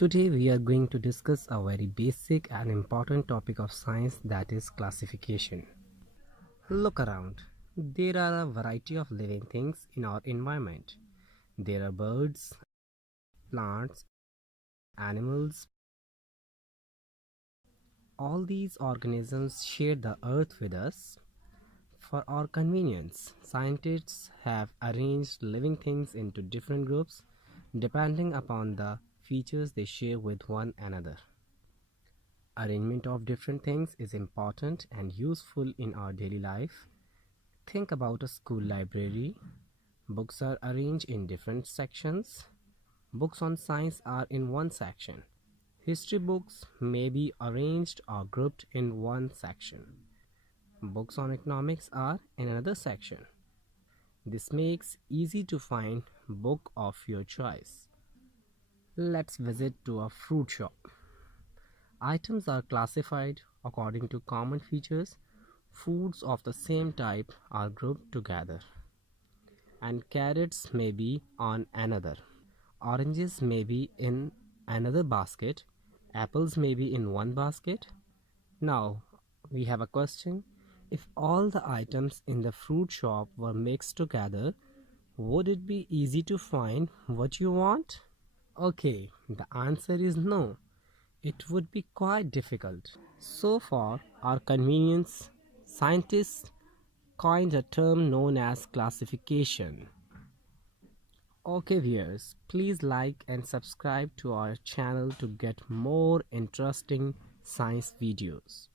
Today we are going to discuss a very basic and important topic of science, that is classification. Look around. There are a variety of living things in our environment. There are birds, plants, animals. All these organisms share the earth with us. For our convenience, scientists have arranged living things into different groups depending upon the features they share with one another. Arrangement of different things is important and useful in our daily life. Think about a school library. Books are arranged in different sections. Books on science are in one section. History books may be arranged or grouped in one section. Books on economics are in another section. This makes easy to find book of your choice. Let's visit to a fruit shop. Items are classified according to common features. Foods of the same type are grouped together. And carrots may be on another. Oranges may be in another basket. Apples may be in one basket. Now, we have a question. If all the items in the fruit shop were mixed together, would it be easy to find what you want? Okay, the answer is no. It would be quite difficult. So, for our convenience, scientists coined a term known as classification. Okay, viewers, please like and subscribe to our channel to get more interesting science videos.